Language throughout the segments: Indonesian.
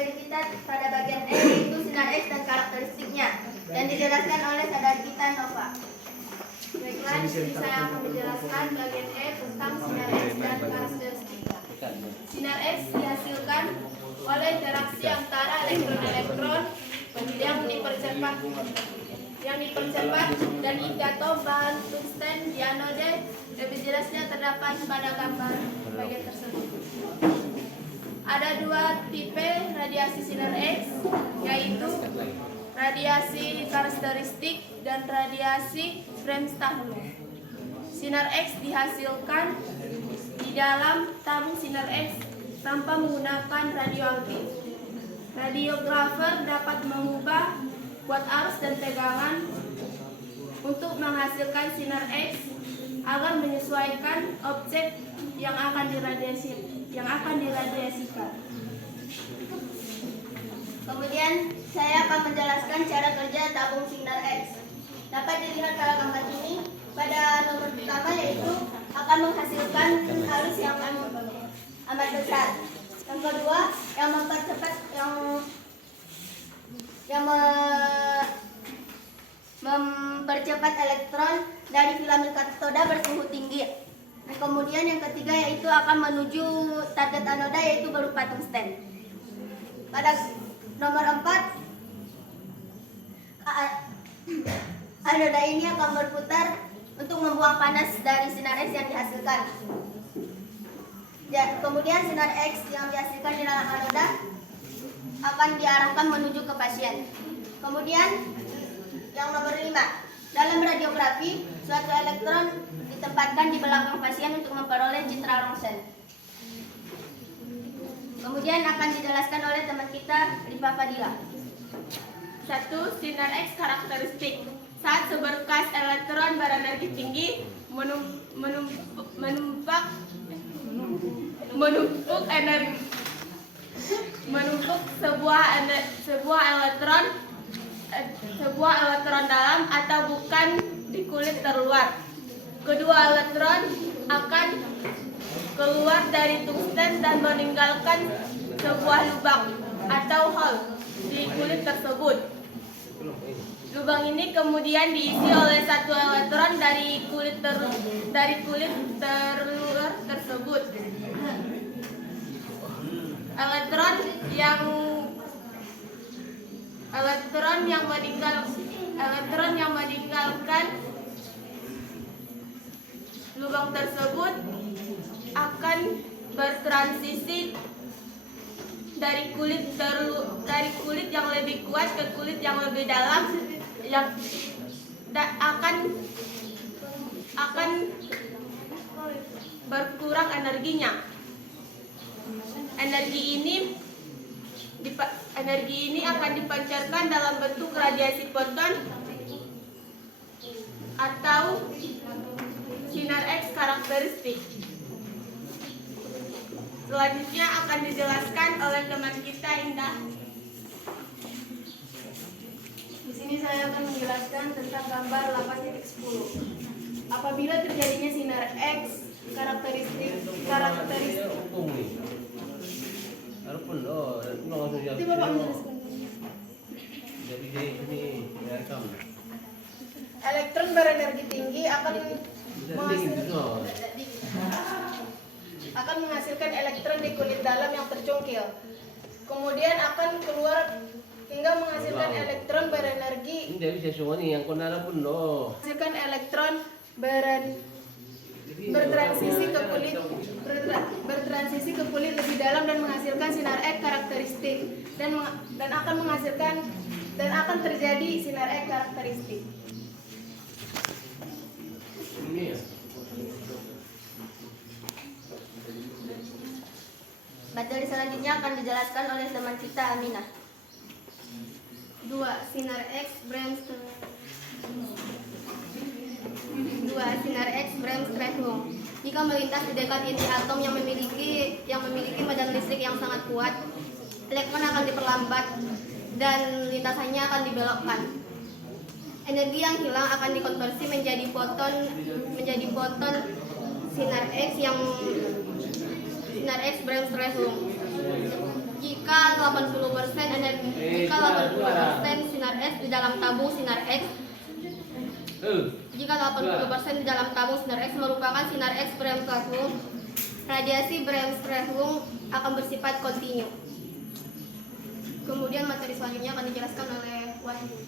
materi kita pada bagian E, yaitu sinar X dan karakteristiknya, yang dijelaskan oleh saudari kita Nova. Baiklah, di sini saya akan menjelaskan bagian E tentang sinar X dan karakteristiknya. Sinar X dihasilkan oleh interaksi antara elektron-elektron yang dipercepat dan atom bahan tungsten di anode. Lebih jelasnya terdapat pada gambar bagian tersebut. Ada dua tipe radiasi sinar X, yaitu radiasi karakteristik dan radiasi Bremsstrahlung. Sinar X dihasilkan di dalam tabung sinar X tanpa menggunakan radioaktif. Radiografer dapat mengubah kuat arus dan tegangan untuk menghasilkan sinar X agar menyesuaikan objek yang akan diradiasikan. Kemudian saya akan menjelaskan cara kerja tabung sinar X. Dapat dilihat pada gambar ini. Pada nomor pertama yaitu akan menghasilkan arus yang amat besar. Yang kedua yang mempercepat mempercepat elektron dari filamen katoda bersuhu tinggi. Dan kemudian yang ketiga yaitu akan menuju target anoda yaitu berupa tungsten. Pada nomor 4 anoda ini akan berputar untuk membuang panas dari sinar X yang dihasilkan. Kemudian sinar X yang dihasilkan di dalam anoda akan diarahkan menuju ke pasien. Kemudian yang nomor 5, dalam radiografi suatu elektron ditempatkan di belakang pasien untuk memperoleh citra rongsen. Kemudian akan dijelaskan oleh teman kita Rifa Fadila. 1. Sinar X karakteristik. Saat seberkas elektron berenergi tinggi menumpuk sebuah elektron dalam atau bukan di kulit terluar. Kedua elektron akan keluar dari tungsten dan meninggalkan sebuah lubang atau hole di kulit tersebut. Lubang ini kemudian diisi oleh satu elektron dari kulit terluar tersebut. Elektron yang meninggalkan lubang tersebut akan bertransisi dari kulit yang lebih kuat ke kulit yang lebih dalam, yang akan berkurang energinya. Energi ini akan dipancarkan dalam bentuk radiasi foton atau sinar X karakteristik. Selanjutnya akan dijelaskan oleh teman kita Indah. Di sini saya akan menjelaskan tentang gambar 8.10. Apabila terjadinya sinar X karakteristik Nanti Bapak menjelaskan. Elektron berenergi tinggi akan menghasilkan elektron di kulit dalam yang tercungkil. Kemudian akan keluar hingga menghasilkan elektron berenergi. Menghasilkan elektron bertransisi ke kulit lebih dalam dan menghasilkan sinar X karakteristik dan akan terjadi sinar X karakteristik. Materi selanjutnya akan dijelaskan oleh teman kita Aminah. 2. Sinar X Bremsstrahlung. Jika melintas di dekat inti atom yang memiliki medan listrik yang sangat kuat, elektron akan diperlambat dan lintasannya akan dibelokkan. Energi yang hilang akan dikonversi menjadi foton sinar X sinar X Bremsstrahlung. Jika 80% sinar X di dalam tabung sinar X merupakan sinar X Bremsstrahlung, radiasi Bremsstrahlung akan bersifat kontinu. Kemudian materi selanjutnya akan dijelaskan oleh Wahyu.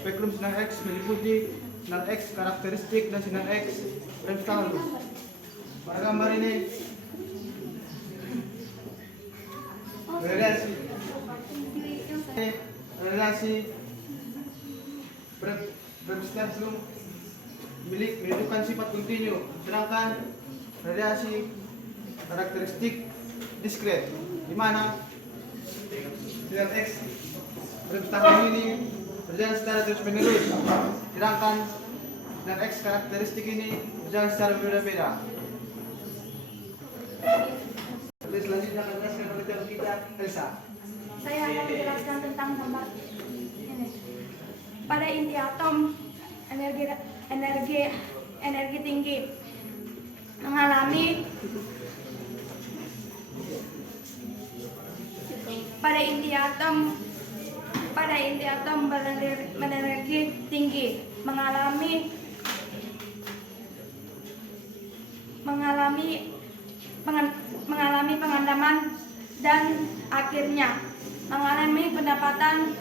Spektrum sinar X meliputi sinar X karakteristik dan sinar X Bremsstrahlung. Pada gambar ini relasi Bremsstrahlung menunjukkan sifat kontinu, sedangkan radiasi karakteristik diskret, di mana sinar X Bremsstrahlung ini berjalan secara terus menerus, sedangkan sinar X karakteristik ini berjalan secara berbeda-beda. Selanjutnya akan dijelaskan oleh teman kita, Elsa. Saya akan menjelaskan tentang gambar ini. Pada inti atom, energi tinggi mengalami berenergi tinggi mengalami pengadaman dan akhirnya mengalami pendapatan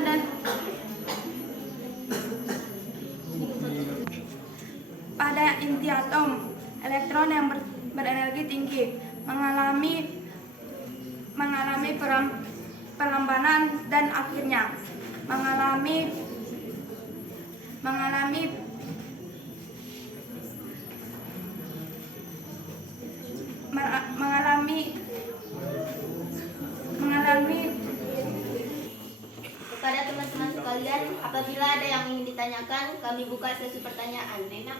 dan pada inti atom elektron yang berenergi tinggi mengalami perlambanan dan akhirnya mengalami Kepada teman-teman sekalian, apabila ada yang ingin ditanyakan, kami buka sesi pertanyaan. Enak?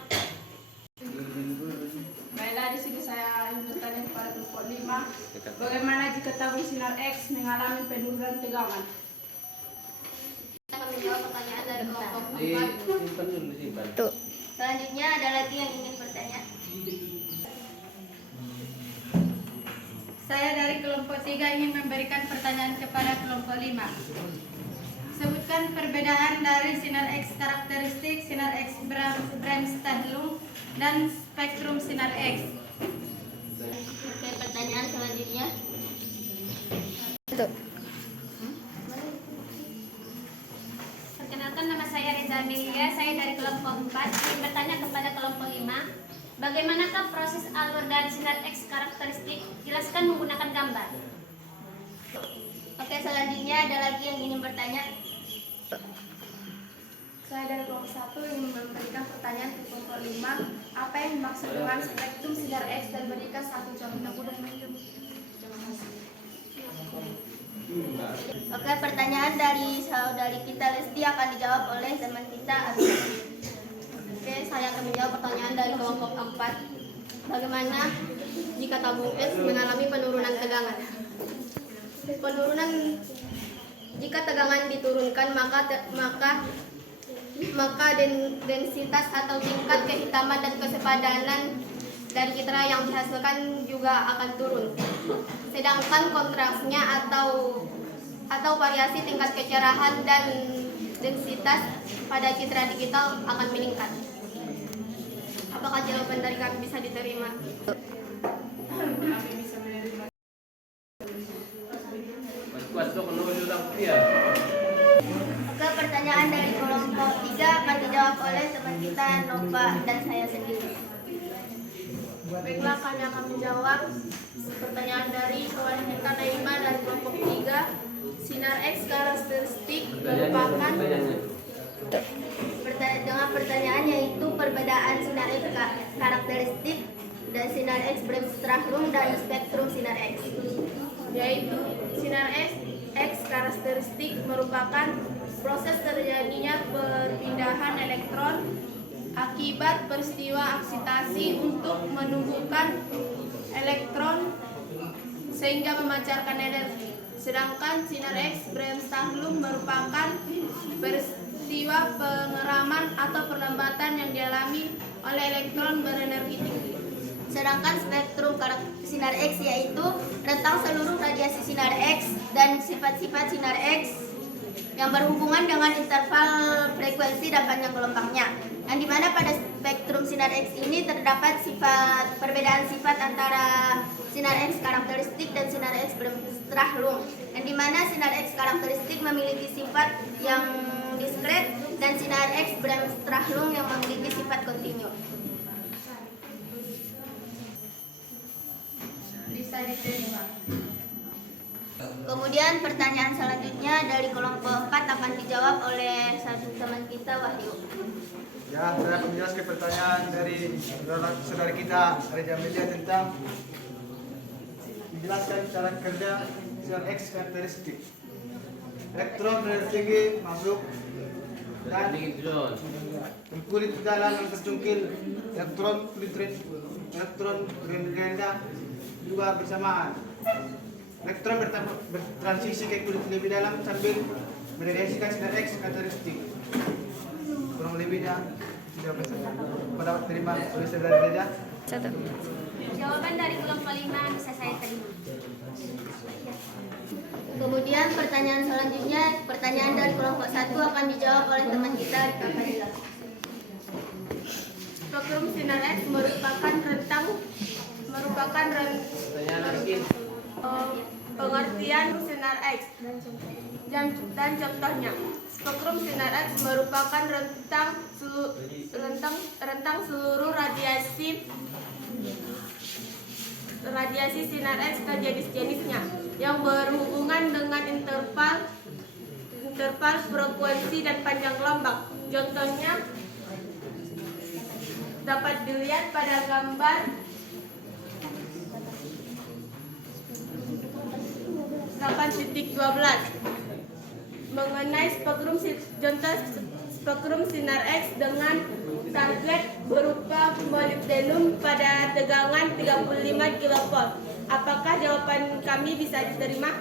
Baiklah, di sini saya ingin bertanya kepada kelompok 5. Bagaimana jika tabung sinar X mengalami penurunan tegangan? Kita akan menjawab pertanyaan dari kelompok 4. Selanjutnya ada lagi yang ingin bertanya. Saya dari kelompok 3 ingin memberikan pertanyaan kepada kelompok 5. Sebutkan perbedaan dari sinar X karakteristik, sinar X Bremsstrahlung, dan spektrum sinar X. Oke, pertanyaan selanjutnya. Perkenalkan, nama saya Reza Amelia, saya dari kelompok 4. Ingin bertanya kepada kelompok 5, bagaimanakah proses alur dari sinar X karakteristik? Jelaskan menggunakan gambar. Oke, selanjutnya ada lagi yang ingin bertanya. Saya dari kelompok 1 ingin memberikan pertanyaan ke kelompok 5. Apa yang dimaksud dengan spektrum sinar X dan berikan satu contoh. Terima kasih. Oke, pertanyaan dari saudari kita Lesti akan dijawab oleh teman kita Abia. Oke, saya akan menjawab pertanyaan dari kelompok 4. Bagaimana jika tabung X mengalami penurunan tegangan? Jika tegangan diturunkan, maka densitas atau tingkat kehitaman dan kesepadanan dari citra yang dihasilkan juga akan turun. Sedangkan kontrasnya atau variasi tingkat kecerahan dan densitas pada citra digital akan meningkat. Apakah jawaban dari kami bisa diterima? Oke, pertanyaan dari kelompok 3 akan dijawab oleh teman kita Nova dan saya sendiri. Baiklah, kami akan menjawab pertanyaan dari kawan kita Naima dari kelompok 3. Sinar X karakteristik merupakan Dengan pertanyaan yaitu perbedaan sinar X karakteristik dan sinar X Bremsstrahlung dan spektrum sinar X. yaitu sinar X karakteristik merupakan proses terjadinya perpindahan elektron akibat peristiwa aksitasi untuk menumbuhkan elektron sehingga memancarkan energi. Sedangkan sinar X Bremsstrahlung merupakan peristiwa pengeraman atau perlambatan yang dialami oleh elektron berenergi tinggi. Sedangkan spektrum sinar X yaitu rentang seluruh radiasi sinar X dan sifat-sifat sinar X yang berhubungan dengan interval frekuensi dan panjang gelombangnya. Yang dimana pada spektrum sinar X ini terdapat perbedaan sifat antara sinar X karakteristik dan sinar X Bremsstrahlung. Yang dimana sinar X karakteristik memiliki sifat yang diskret dan sinar X Bremsstrahlung yang memiliki sifat kontinu. Bisa diterima. Kemudian pertanyaan selanjutnya dari kelompok 4 akan dijawab oleh satu teman kita, Wahyu. Ya, saya akan menjelaskan pertanyaan dari saudara kita Reza Melia tentang menjelaskan cara kerja sinar X karakteristik. Elektron berenergi tinggi masuk dan kulit dalam yang tercungkil, elektron berenergi rendah juga bersamaan. Elektron bertransisi ke kulit lebih dalam sambil meradiasikan sinar X karakteristik. Kurang lebihnya tidak bisa pendapat terima oleh saudara Reza. Jawaban dari kelompok 5 bisa saya terima. Kemudian pertanyaan selanjutnya, pertanyaan dari kelompok 1 akan dijawab oleh teman kita, Rika Fadila. Spektrum sinar X merupakan pengertian sinar X dan contohnya. Spektrum sinar X merupakan rentang seluruh radiasi sinar X ke jenis-jenisnya yang berhubungan dengan interval frekuensi dan panjang gelombang. Contohnya dapat dilihat pada gambar 8.12 mengenai spektrum sinar X dengan target berupa molybdenum pada tegangan 35 kV. Apakah jawaban kami bisa diterima?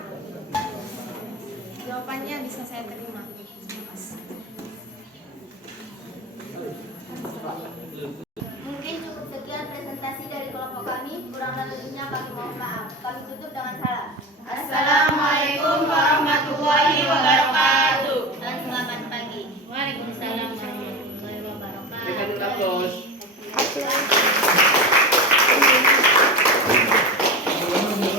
Jawabannya bisa saya terima. Mungkin cukup sekian presentasi dari kelompok kami. Kurang lebihnya kami mohon maaf. Kami tutup dengan salam. Assalamualaikum warahmatullahi wabarakatuh.